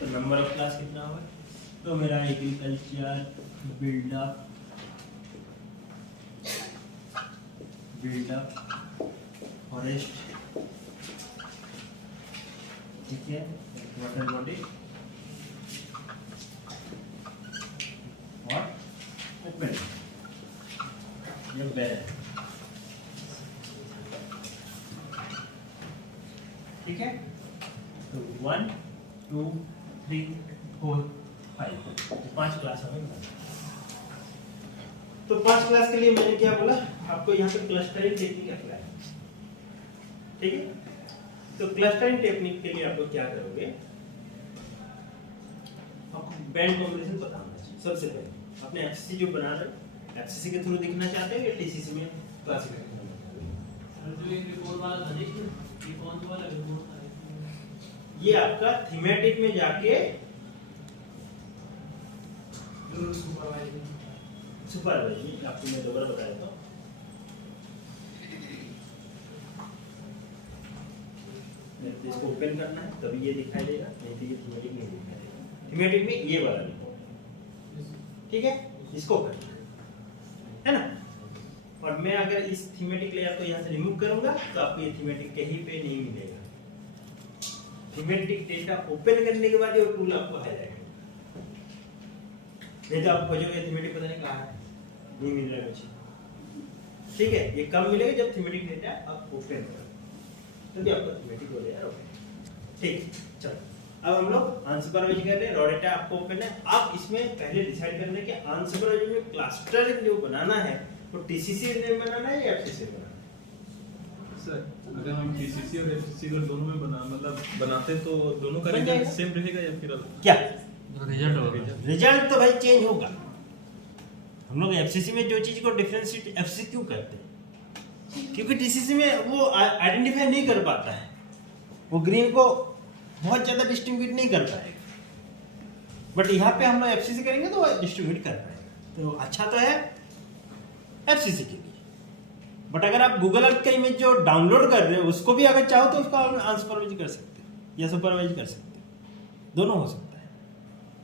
तो number of class कितना होगा? तो मेरा एग्रीकल्चर, बिल्डअप, फॉरेस्ट, ठीक है, वाटर बॉडी और ओपन, ये बैरन, ठीक है। तो 1 2 3 4 5 5 क्लास हमें। तो 5 क्लास के लिए मैंने क्या बोला आपको, यहाँ पे क्लस्टरिंग टेक्निक अप्लाई, ठीक है। तो क्लस्टरिंग टेक्निक के लिए आपको क्या करोगे, आपको बैंड कॉम्बिनेशन पता होना चाहिए। सबसे पहले अपने एफसीसी जो बना रहे हो, एफसीसी के थ्रू दिखना चाहते हैं या टीसीसी में क्लासिफिकेशन? जो एक रिपोर्ट वाला था देखिए, ये कौन सा वाला रिपोर्ट था? ये आपका थीमेटिक में जाके सुपरवाइजर, आपको मैं दोबारा बता देता हूँ। इसको ओपन करना है तभी ये दिखाई देगा, नहीं तो ये थीमेटिक में दिखाई देगा। थीमेटिक में ये वाला लिखो, ठीक है, इसको करना है ना। और मैं अगर इस थीमेटिक लेयर को यहाँ से रिमूव करूंगा तो आपको ये थीमेटिक कहीं पे नहीं मिलेगा। थीमेटिक डेटा ओपन करने के बाद ये टूल आपको आ जाएगा, नहीं तो आप खोजोगे थीमेटिक पता नहीं कहाँ है, नहीं मिल रहा है, ठीक है। ये कब मिलेगा? जब थीमेटिक डेटा आप ओपन करोगे तभी आपको थीमेटिक हो जाएगा ओपन, ठीक। चलो अब हम लोग अनसुपरवाइज कर रहे हैं, रॉ डेटा आपको ओपन है। आप इसमें पहले डिसाइड करना है कि अनसुपरवाइज में क्लस्टर जो बनाना है वो टीसीसी में बनाना है या एफसीसी में बनाना है? सर अगर हम टीसीसी और एफसीसी अगर दोनों में बनाते तो दोनों का बन रिजल्ट जाएगा। सेम रहेगा या फिर अलग? क्या रिजल्ट होगा, रिजल्ट तो भाई चेंज होगा। हम लोग एफसीसी में जो चीज को डिफरेंशिएट एफसीसी क्यों करते हैं? क्योंकि टीसीसी में वो आइडेंटिफाई नहीं कर पाता है, वो ग्रीन को बहुत ज्यादा डिस्ट्रीब्यूट नहीं कर पाएगा। बट यहाँ पे हम लोग एफसीसी करेंगे तो वो डिस्ट्रीब्यूट कर पाएगा, तो अच्छा तो है एफसीसी के लिए। बट अगर आप गूगल अर्थ का इमेज जो डाउनलोड कर रहे हो उसको भी अगर चाहो तो उसको अनसुपरवाइज कर सकते हो या सुपरवाइज कर सकते हो, दोनों हो सकता है,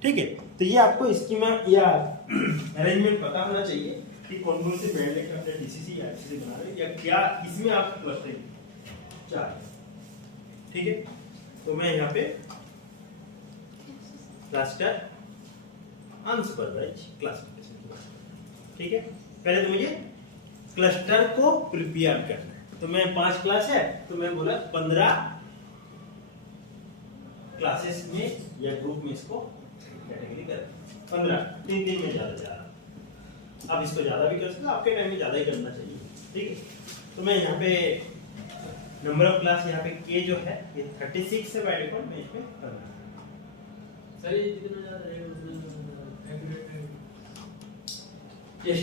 ठीक है। तो ये आपको स्कीमा या अरेंजमेंट पता होना चाहिए कि कौन कौन से बैंड लेकर अपने टीसीसी या एफसीसी बना रहे हैं या क्या इसमें आपका क्लस्टरिंग चाहिए, ठीक है। तो मैं यहाँ पे क्लस्टर अनसुपरवाइज क्लासिफिकेशन, ठीक है। पहले तो मुझे क्लस्टर को प्रिपेयर करना है, तो मैं 5 क्लास है तो मैं बोला 15 क्लासेस में या ग्रुप में इसको कैटेगरी कर 15 3 में ज्यादा जा रहा। आप इसको ज्यादा भी कर सकते हो, आपके टाइम में ज्यादा ही करना चाहिए, ठीक है। तो मैं यहाँ पे नंबर ऑफ क्लास यहाँ पे के जो है ये 36 से बाय डिफॉल्ट मैं इसमें करना है। सर ये जितना ज्यादा रहेगा उतना एक्यूरेट रहेगा। यस,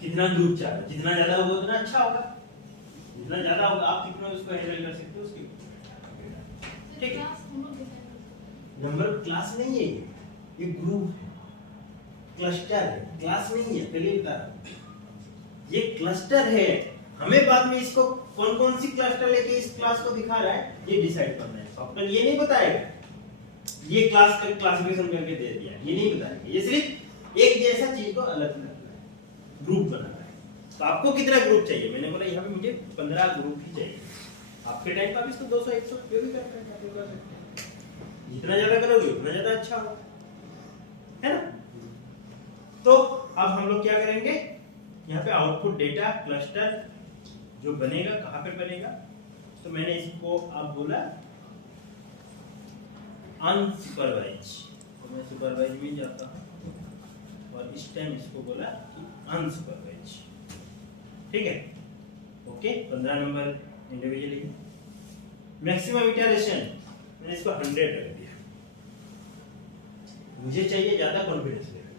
कितना ग्रुप चाह रहा है, जितना ज्यादा होगा उतना अच्छा होगा, जितना ज्यादा होगा आप कितना उसको हैंडल कर सकते हो उसकी, ठीक है। नंबर ऑफ क्लास नहीं है, ये ग्रुप है, क्लस्टर है, क्लास नहीं है। पहले बता रहा हूं ये क्लस्टर है, हमें बाद में इसको कौन कौन सी क्लस्टर लेके इस क्लास को दिखा रहा है ये डिसाइड करना है। सॉफ्टवेयर ये नहीं बताएगा ये क्लास का क्लासिफिकेशन करके दे दिया, ये नहीं बताएगा। ये सिर्फ एक जैसा चीज को अलग करना है, ग्रुप बनाना है। तो आपको कितना ग्रुप चाहिए? मैंने बोला यहाँ पे मुझे 15 ग्रुप ही चाहिए। आपके टाइम का भी इसको 200 100 जो भी कर सकते हैं, जितना ज्यादा करोगे उतना ज्यादा अच्छा होगा, है ना। तो अब हम लोग क्या करेंगे, यहाँ पे आउटपुट डेटा क्लस्टर जो बनेगा कहाँ पे बनेगा, तो मैंने इसको आप बोला अनसुपरवाइज, तो मैं सुपरवाइज में जाता हूँ और इस टाइम इसको बोला कि अनसुपरवाइज, ठीक है। Okay 15 number individually. Maximum iteration मैंने इसको 100 रख दिया, मुझे चाहिए ज्यादा कॉन्फिडेंस लेवल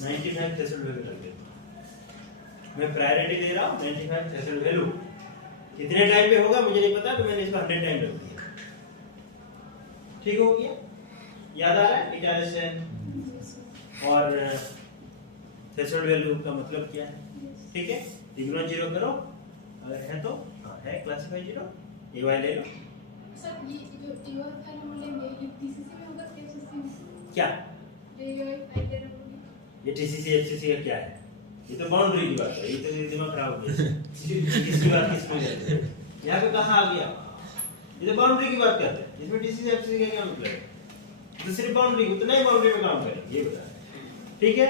95 थ्रेशोल्ड वैल्यू रख देता हूं। मैं प्रायोरिटी दे रहा हूं 95 थ्रेशोल्ड वैल्यू, कितने टाइम पे होगा मुझे नहीं पता, तो मैंने इसको 100 टाइम रख दिया, ठीक हो गया। याद आ रहा है इटरेशन और थ्रेशोल्ड वैल्यू का मतलब क्या है, ठीक है। इग्नोर 0 करो, अगर है तो हाँ है क्लासिफाई 0, AY ले लो। सर ये जो फाइल हम लेंगे ये टीसीसी क्या ये ये टीसीसी एफसीसी का क्या है? ये तो बाउंड्री की बात है, ये तो दिमाग खराब हो गया। किसकी बात किसको जाती है? यहाँ पे कहाँ आ गया? ये तो बाउंड्री की बात करते हैं, इसमें टीसीसी एफसीसी का क्या मतलब है? तो सिर्फ बाउंड्री, उतना ही बाउंड्री में काम करेंगे, ये बता। ठीक है,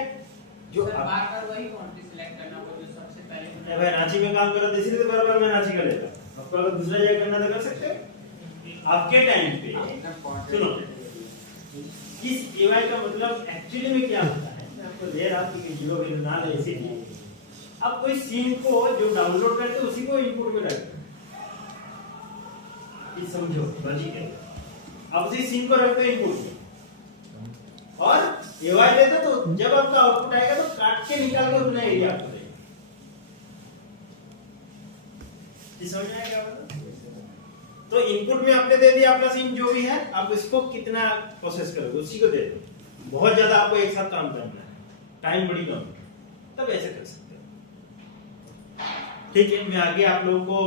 जो सर बार-बार वही क्वांटिटी सिलेक्ट करना होगा जो सबसे पहले भाई रांची में काम कर रहा था, इसलिए तो बार-बार मैं रांची का लेता। आपको अगर दूसरा जगह करना तो कर सकते हो। आपके टाइम पे सुनो, इस एवाई का मतलब एक्चुअली में क्या होता है? मैं आपको दे रहा हूं कि जीरो वैल्यू ना ले, इसीलिए आप कोई सीन को जो डाउनलोड करते हो उसी को इनपुट में रखते हो। ये समझो, बजी के आप उसी सीन को रखते हो इनपुट में, और एवाई लेते तो जब आपका आउटपुट आएगा तो काट के निकाल के उतना एरिया आपको देगा। ये समझ में आएगा मतलब? तो इनपुट में आपने दे दिया अपना सीन जो भी है, आप इसको कितना प्रोसेस करोगे उसी को दे दो। बहुत ज्यादा आपको एक साथ काम करना है, टाइम बड़ी कम है, तब ऐसे कर सकते हो। ठीक है, मैं आगे आप लोगों को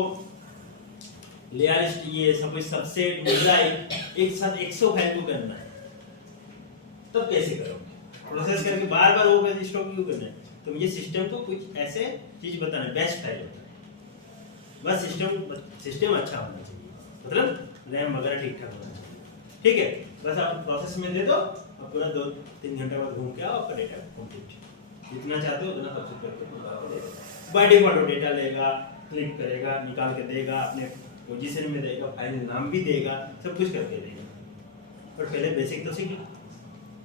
लेयर ये सब सबसेट मोजाइक एक साथ 100 को करना है, तब कैसे करोगे? प्रोसेस करके बार बार वो कैसे स्टॉक क्यों करना है? तो मुझे सिस्टम को कुछ ऐसे चीज बताना है, बेस्ट फाइल होता है बस। सिस्टम अच्छा होना चाहिए, मतलब रैम वगैरह ठीक ठाक होना चाहिए। ठीक है, बस आप प्रोसेस में दे दो, और पूरा 2-3 घंटे बाद घूम के आओ, आपका डेटा कंप्लीट। जितना चाहते हो उतना सब करके पूरा दे दो। बाय डिफॉल्ट डेटा लेगा, क्लिक करेगा, निकाल के देगा, अपने पोजीशन में देगा, फाइल नाम भी देगा, सब कुछ करके देगा। पर पहले बेसिक तो सीख लो,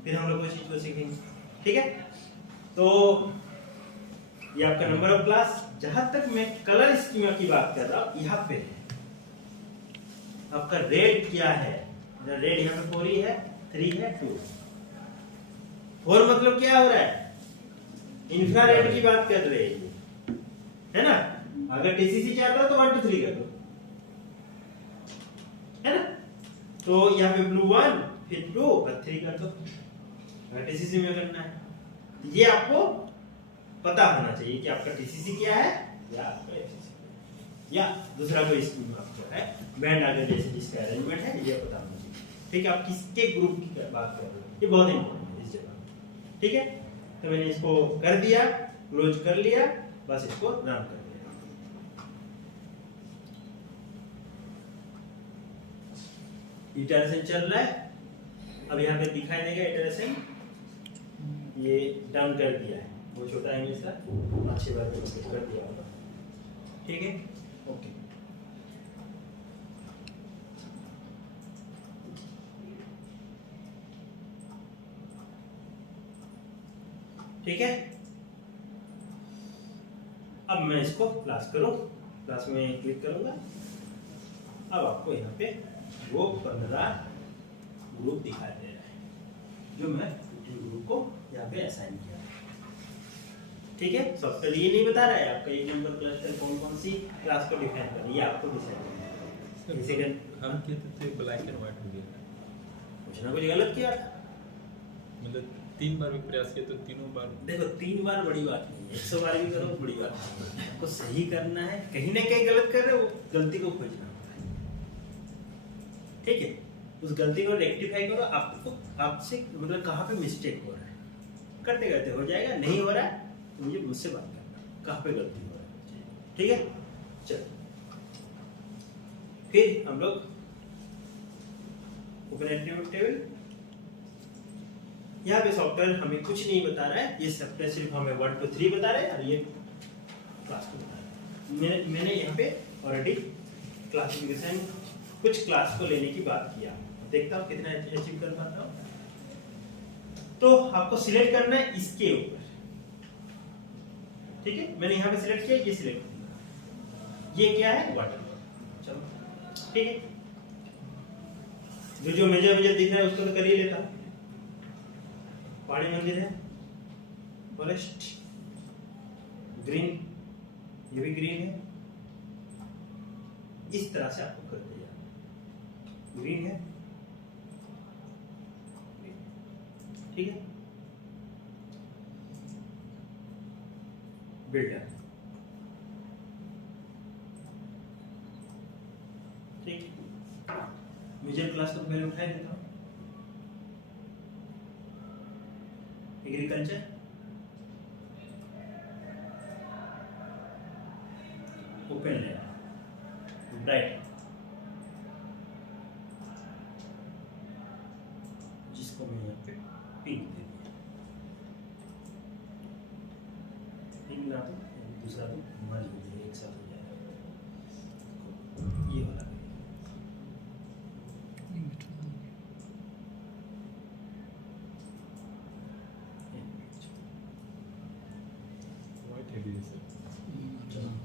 फिर हम लोग कोई चीज को सीखेंगे। ठीक है, तो ये आपका नंबर ऑफ क्लास। जहां तक मैं कलर स्कीमा की बात कर रहा हूं, यहाँ पे आपका रेड क्या है? रेड यहाँ पे 4 ही है, 3 है, 2। 4 मतलब क्या हो रहा है? इंफ्रारेड की बात कर रहे हैं, है ना? अगर टीसीसी चाहता हो तो 1 2 3 कर दो, है ना? तो यहाँ पे ब्लू 1 फिर 2 और 3 कर दो, अगर टीसीसी में करना है। ये आपको पता होना चाहिए कि आपका टीसीसी क्या है या आपका एफसीसी या दूसरा कोई स्कीम आपको है, बैंड आगे जैसे जिसका अरेंजमेंट है, ये पता होना चाहिए। ठीक है, आप किसके ग्रुप की बात कर रहे हो, ये बहुत इंपॉर्टेंट है इस जगह। ठीक है, तो मैंने इसको कर दिया, क्लोज कर लिया, बस इसको रन कर दिया। इटरेशन चल रहा है, अब यहाँ पे दिखाई देगा इटरेशन, ये डन कर दिया है, वो छोटा है इसका 5-6 बार कर दिया होगा। ठीक है, ओके। ठीक है, अब मैं इसको क्लास करूं, क्लास में क्लिक करूंगा। अब आपको यहाँ पे वो 15 ग्रुप दिखाई दे रहा है जो मैं ग्रुप को यहाँ पे असाइन किया। ठीक है, सॉफ्टवेयर ये नहीं बता रहा है आपका एक नंबर क्लस्टर कौन कौन सी क्लास को डिफाइन कर, ये आपको डिसाइड करना है। जैसे हम कहते थे ब्लैक एंड व्हाइट हो गया, कुछ ना कुछ गलत किया था, मतलब 3 बार भी प्रयास किया तो तीनों बार। देखो 3 बार बड़ी बात नहीं है, 100 बार भी करो बड़ी बात नहीं है। आपको सही करना है, कहीं ना कहीं गलत कर रहे हो, गलती को खोजना होता है। ठीक है, उस गलती को रेक्टिफाई करो, आपको आपसे मतलब कहाँ पे मिस्टेक हो रहा है, करते करते हो जाएगा। नहीं हो रहा है तो मुझे मुझसे बात करना, कहाँ पे गलती हो रहा है। ठीक है, चलो फिर हम लोग ओपन एट्रीब्यूट टेबल। यहाँ पे सॉफ्टवेयर हमें कुछ नहीं बता रहा है, ये सॉफ्टवेयर सिर्फ हमें 1 2 3 बता रहे हैं, और ये क्लास को बता रहा है। मैंने यहाँ पे ऑलरेडी क्लासिफिकेशन कुछ क्लास को लेने की बात किया, देखता हूँ कितना अचीव कर पाता हूँ। तो आपको सिलेक्ट करना है इसके ऊपर। ठीक है, मैंने यहाँ पे सिलेक्ट किया, ये सिलेक्ट किया, ये क्या है वाटर। चलो ठीक है, जो मेजर दिख रहा है उसको तो कर ही लेता हूँ। पहाड़ी मंदिर है, फॉरेस्ट ग्रीन, ये भी ग्रीन है, इस तरह से आपको कर दिया। ग्रीन है, ठीक है, बिल्डर, ठीक, म्यूजिक क्लास को पहले उठा देता हूँ। एग्रीकल्चर, ओपन लैंड, ब्राइट, जिसको मैं यहाँ पे पिंक दे दिया, पिंक ना दो दूसरा दो, मर्ज हो जाएगा, एक साथ हो जाएगा, ये वाला व्हाइट है ये सर।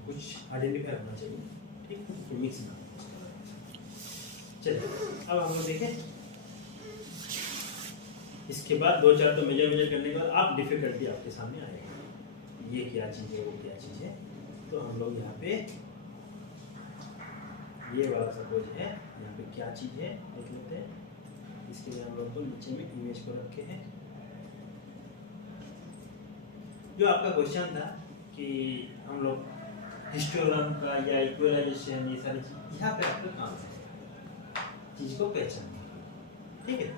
कुछ आइडेंटिफाई होना चाहिए, ठीक, तो मिक्स ना। चलिए अब हम लोग देखें, इसके बाद दो चार तो मेजर करने के बाद आप डिफिकल्टी आपके सामने आएगा, ये क्या चीज़ है, वो क्या चीज़ है। तो हम लोग यहाँ पे ये वाला सपोज है, यहाँ पे क्या चीज़ है देख लेते हैं। इसके लिए हम लोग तो नीचे में इमेज को रखे हैं। जो आपका क्वेश्चन था कि हम लोग हिस्टोग्राम का या इक्वलाइजेशन, ये सारी चीज़ यहाँ पे आपका काम है, चीज़ को पहचानना, ठीक है।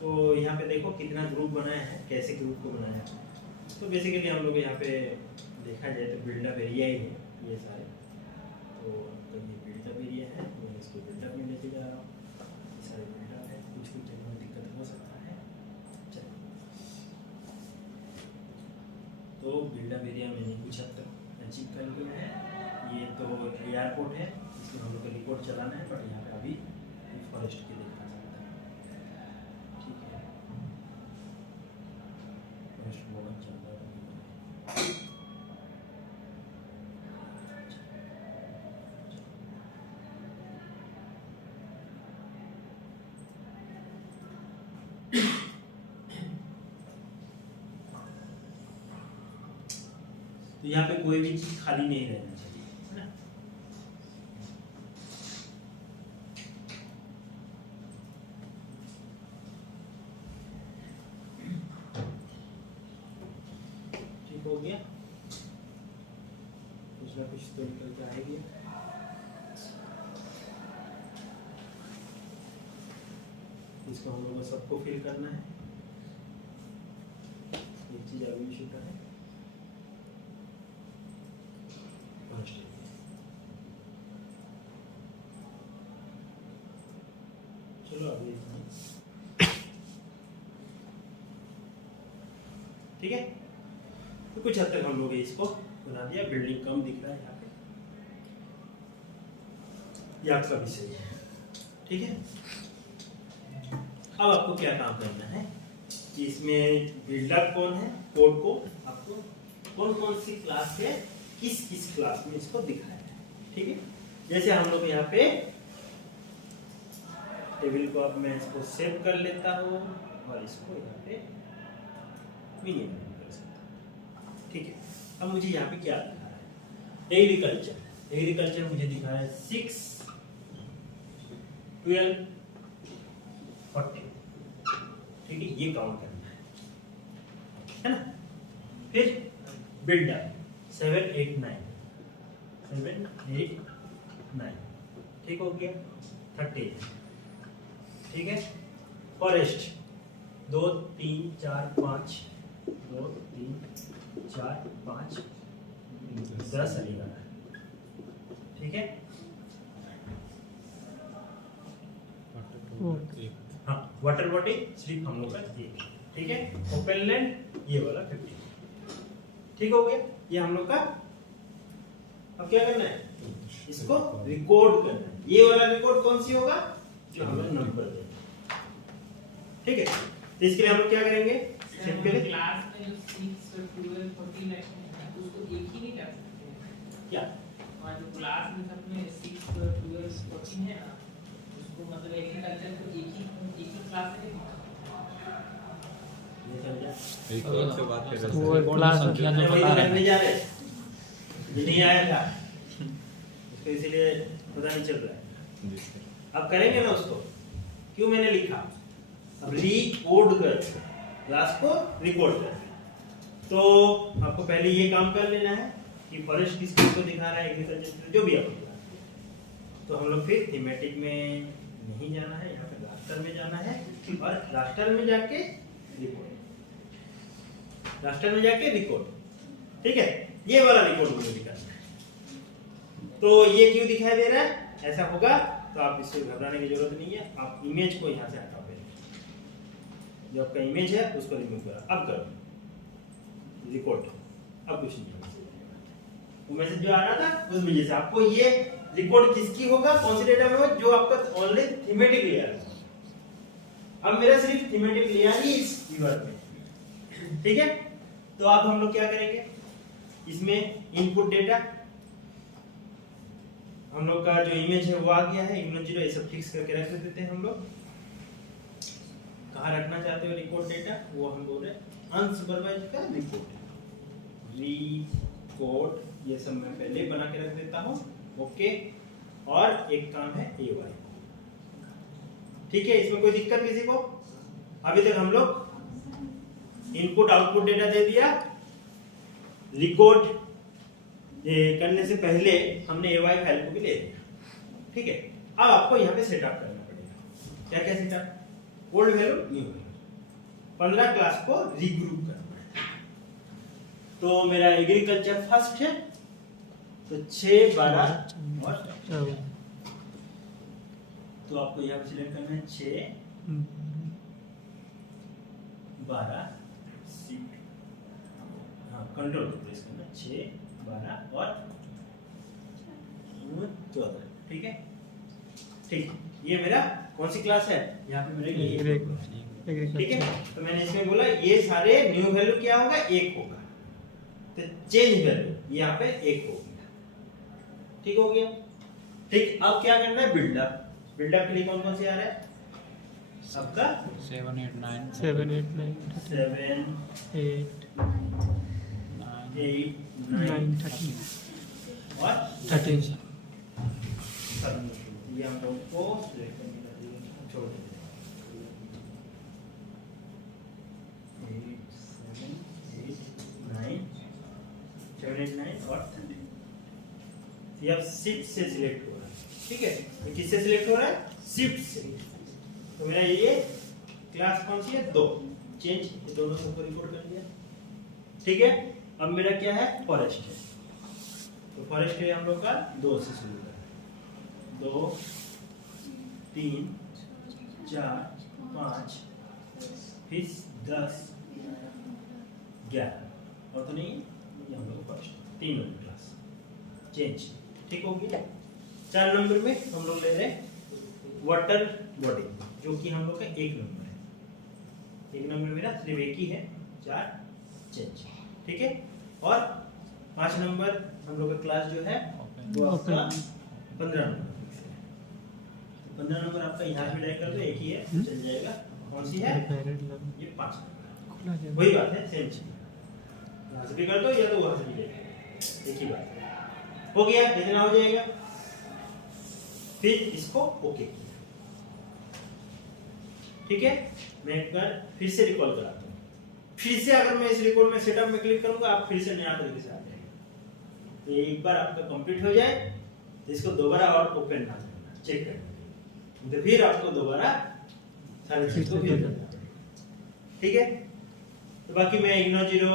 तो यहाँ पे देखो कितना ग्रुप बनाया है, कैसे ग्रुप को बनाया है। तो बेसिकली हम लोग यहाँ पे देखा जाए तो बिल्डअप एरिया ही है ये सारे। तो ये बिल्डअप एरिया है, मैं इसको बिल्डअप में लेके जा रहा हूँ, ये सारे बिल्डअप है, कुछ जगह में दिक्कत हो सकता है। चलो तो बिल्डअप एरिया मैंने कुछ हद तक अचीव कर लिया है। ये तो एयरपोर्ट है, इसमें हम लोग को रिपोर्ट चलाना है, बट यहाँ पे अभी फॉरेस्ट के देखा सकता है, ठीक है। फॉरेस्ट बहुत चल रहा है। तो यहाँ पे कोई भी चीज खाली नहीं रहना चाहिए, है ना। ठीक हो गया, कुछ ना कुछ तो निकल के आएगी। इसको हम लोग को सबको फिल करना है। एक चीज अभी छूटा है, चलो अभी ठीक है। तो कुछ हद तक हम लोग इसको बना दिया, बिल्डिंग कम दिख रहा है यहाँ पे, ये आपका भी सही है, ठीक है। अब आपको क्या काम करना है कि इसमें बिल्डअप कौन है, कोड को आपको कौन कौन सी क्लास है, किस किस क्लास में इसको दिखाया है, ठीक है। जैसे हम लोग यहाँ पे टेबल को अब मैं इसको सेव कर लेता हूँ और इसको यहाँ पे मिनिमाइज कर सकता हूँ, ठीक है। अब मुझे यहाँ पे क्या दिखा रहा है, एग्रीकल्चर। एग्रीकल्चर मुझे दिखा रहा है 6, 12, 40, ठीक है, ये काउंट करना है ना। फिर बिल्डअप 7, 8, 9, 7, 8, 9, ठीक हो गया, 30, ठीक है। फॉरेस्ट 2, 3, 4, 5, 2, 3, 4, 5, 10 लगेगा, ठीक है। हाँ, वाटर बॉडी सिर्फ हम लोग का ये, ठीक है। ओपन लैंड ये वाला 50, ठीक हो गया, ये हम लोग का। अब क्या करना है, इसको रिकॉर्ड करना है। ये वाला रिकॉर्ड कौन सी होगा, जो हमें नंबर देगा, ठीक है। तो इसके लिए हम लोग क्या करेंगे, सिंपल क्लास में जो 6, 12, 14 है उसको एक ही नहीं कर सकते क्या, और जो क्लास में सब में 6, 12, 14 है ना, उसको मतलब एग्रीकल्चर को एक ही क्लास में ये समझा। एक और से बात कर रहे वो हैं क्लास अपना जो वही बता रहा करने है जा रहे हैं, ये नहीं आया था उसको, इसीलिए पता नहीं चल रहा है। जी सर। अब करेंगे ना उसको, क्यों मैंने लिखा, अब रिकॉर्ड कर, क्लास को रिकॉर्ड कर। तो आपको पहले ये काम कर लेना है कि फॉरेस्ट किस चीज को दिखा रहा है, एग्रीकल्चर जो भी आपको दिखा रहा है। तो हम लोग फिर थीमेटिक में नहीं जाना है, यहाँ पे रास्टर में जाना है और रास्टर में जाके रिकॉर्ड। रास्टर में जाके रिकॉर्ड, ठीक है, ये वाला रिकॉर्ड मुझे दिखाना है। तो ये क्यों दिखाई दे रहा है, ऐसा होगा तो आप इससे घबराने की जरूरत नहीं है। आप इमेज को यहाँ से हटा पहले, जो आपका इमेज है उसको रिमूव करा, अब करो रिकॉर्ड, अब कुछ नहीं होगा। वो मैसेज जो आ रहा था उस वजह से आपको ये रिकॉर्ड किसकी होगा, कौन सी डेटा में होगा, जो आपका ओनली थीमेटिक लेयर है। अब मेरा सिर्फ थीमेटिक लेयर ही इस व्यूअर में, ठीक है। तो अब हम लोग क्या करेंगे, इसमें इनपुट डेटा हम लोग का जो इमेज है वो आ गया है, इग्नो 0 ये सब फिक्स करके रख देते हैं हम लोग। कहाँ रखना चाहते हो रिकॉर्ड डेटा, वो हम बोल रहे हैं अनसुपरवाइज्ड का रिकॉर्ड, ये सब मैं पहले बना के रख देता हूँ, ओके। और एक काम है AY, ठीक है, इसमें कोई दिक्कत किसी को? अभी तक हम लोग इनपुट आउटपुट डेटा दे दिया, रिकॉर्ड ये करने से पहले हमने AY फाइल को भी ले लिया, ठीक है। अब आपको यहाँ पे सेटअप करना पड़ेगा। क्या क्या setup? Old value new value, 15 class को रीग्रुप करना है। तो मेरा एग्रीकल्चर फर्स्ट है, तो 6, 12 और 4, तो आपको यहाँ पे सिलेक्ट करना है 6, 12, शिफ्ट, हाँ कंट्रोल प्रेस करना, 6, 12 और 14, ठीक है। ठीक, ये मेरा कौन सी क्लास है, यहाँ पे मेरे ठीक है। तो मैंने इसमें बोला ये सारे न्यू वैल्यू क्या होगा, 1 होगा, तो चेंज वैल्यू यहाँ पे 1 हो गया, ठीक हो गया। ठीक, अब क्या करना है, बिल्डअप। बिल्डअप के लिए कौन कौन से आ रहा है आपका, 7, 8, 9, 7, 8, 9, 7, 8, 8, 9, 9 13 और 13 ये हम लोग को छोड़ देते हैं। 8, 7, 8, 9 और 13, ये अब शिफ्ट से सिलेक्ट हो रहा है, ठीक है। ये किससे सिलेक्ट हो रहा है, शिफ्ट से। तो मेरा ये क्लास कौन सी है, 2, चेंज, ये दोनों सबको रिकॉर्ड कर दिया, ठीक है। अब मेरा क्या है, फॉरेस्ट है, तो फॉरेस्ट के लिए हम लोग का 2 से शुरू करें, 2, 3, 4, 5, फिर 10, 11 और तो नहीं, ये हम लोग फॉरेस्ट 3 नंबर क्लास चेंज, ठीक हो गया। 4 नंबर में हम लोग ले रहे हैं वाटर बॉडी, जो कि हम लोग का 1 नंबर है। 1 नंबर मेरा सिर्फ एक ही है, 4 चेंज, ठीक है। और 5 नंबर हम लोग का क्लास जो है वो आपका 15 नंबर, 15 नंबर आपका यहाँ पे ड्रैग कर दो, एक ही है, चल जाएगा। कौन सी है, ये 5 नंबर, वही बात है, सेम चीज, यहाँ से भी कर दो या तो वहां से भी ले लो, एक ही बात है। हो गया, इतना हो जाएगा। फिर इसको ओके किया, ठीक है। मैं एक बार फिर से रिकॉल कराता हूँ, फिर से अगर मैं इस रिकॉर्ड में सेटअप में क्लिक करूंगा, आप फिर से नया तरीके से आ जाएगा। तो ये एक बार आपका कंप्लीट हो जाए तो इसको दोबारा और ओपन ना करना, चेक करना, तो फिर आपको दोबारा सारे चीज को फिर करना, ठीक है। तो बाकी मैं इग्नो 0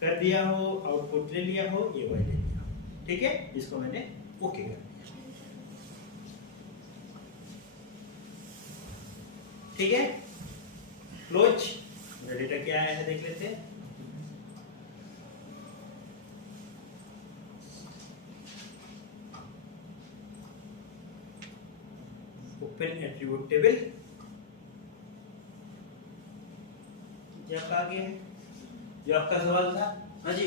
कर दिया हो, आउटपुट ले लिया हो, ये वाई ले लिया हो, ठीक है। इसको मैंने ओके कर दिया, ठीक है। क्लोज, मेरा डेटा क्या आया है देख लेते हैं। ओपन एट्रीब्यूट टेबल, ये आपका आ गया है, जो आपका सवाल था, हाँ जी।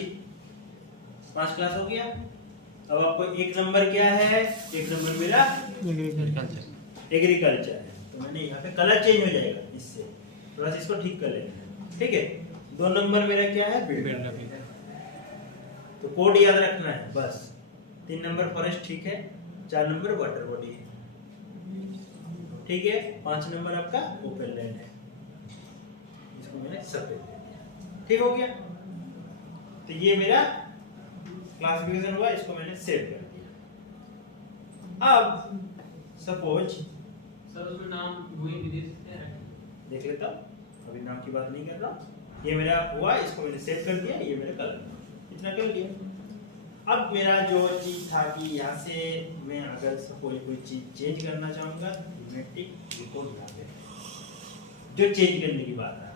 5 क्लास हो गया। अब आपको 1 नंबर क्या है, 1 नंबर मेरा एग्रीकल्चर है, तो मैंने यहाँ पे कलर चेंज हो जाएगा, इससे थोड़ा सा इसको ठीक कर लेना, ठीक है। 2 नंबर मेरा क्या है, बिल्डअप, तो कोड याद रखना है बस। 3 नंबर फॉरेस्ट, ठीक है। 4 नंबर वाटर बॉडी है, ठीक है। 5 नंबर आपका ओपन लैंड है, इसको मैंने सफेद दे दिया, ठीक हो गया। तो ये मेरा क्लासिफिकेशन हुआ, इसको मैंने सेव कर दिया। अब सपोज सर उसमें नाम वही विदेश से है, देख लेता हूं, अभी नाम की बात नहीं कर रहा। ये मेरा हुआ, इसको मैंने सेव कर दिया, ये मेरा कलर इतना कर लिया। अब मेरा जो चीज था कि यहाँ से मैं अगर सपोज कोई चीज चेंज करना चाहूंगा, यूनिटिक रिकॉर्ड यहाँ पे जो चेंज करने की बात है,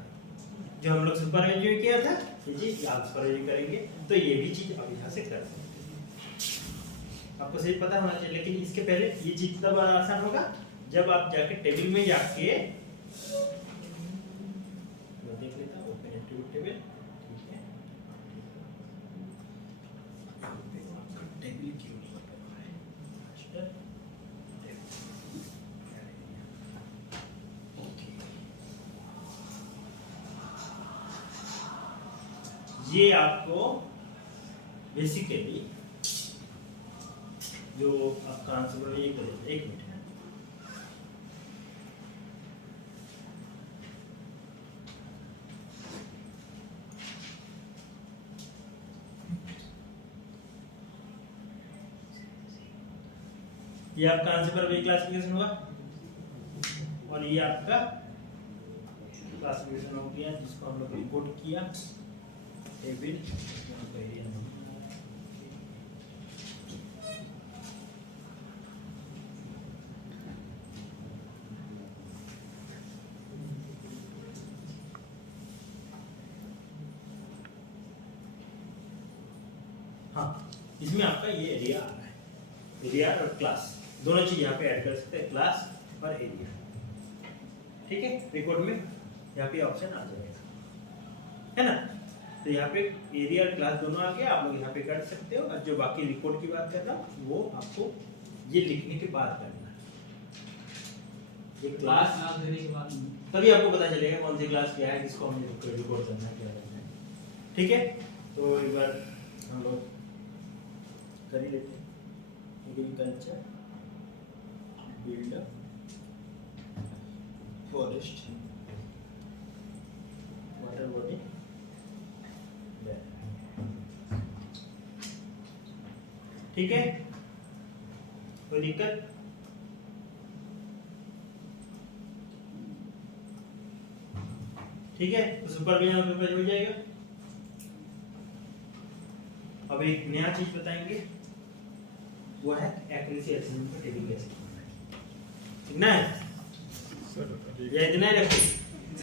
जो हम लोग सुपरवाइजर किया था, ये चीज आप सुपरवाइजर करेंगे तो ये भी चीज अब यहाँ से कर सकते हैं। आपको सही पता होना चाहिए, लेकिन इसके पहले ये चीज तब आसान होगा जब आप जाके टेबल में जाके, मैं देख लेता हूँ ओपन एट्रीब्यूट टेबल, ठीक है, टेबल क्यों नहीं कर रहा है, मास्टर ये आपको बेसिकली जो आपका आंसर ये करेगा, एक मिनट है, ये आपका आंसर पर वही क्लासिफिकेशन होगा और ये आपका क्लासिफिकेशन हो गया जिसको हम लोग रिपोर्ट किया टेबल। हाँ, इसमें आपका ये एरिया आ रहा है, एरिया और क्लास दोनों चीज यहाँ पे ऐड कर सकते हैं, क्लास और एरिया, ठीक है। रिकॉर्ड में यहाँ पे ऑप्शन आ जाएगा, है ना। तो यहाँ पे एरिया और क्लास दोनों आ गया, आप लोग यहाँ पे कर सकते हो। और जो बाकी रिकॉर्ड की बात कर रहा हूँ वो आपको ये लिखने के बाद करना है, ये क्लास नाम देने के बाद तभी आपको पता चलेगा कौन सी क्लास क्या है, किसको हमें रिकॉर्ड करना है, क्या करना है, ठीक है। तो एक बार हम लोग कर ही लेते हैं। Agriculture, built up, forest, water body, ठीक है, कोई दिक्कत? ठीक है, तो सुपरवाइजर हो जाएगा। अब एक नया चीज बताएंगे, वो है एक्यूरेसी एस्टिमेट का टेबल कैसे बनाना है, ठीक ना है? या इतना ही रखो।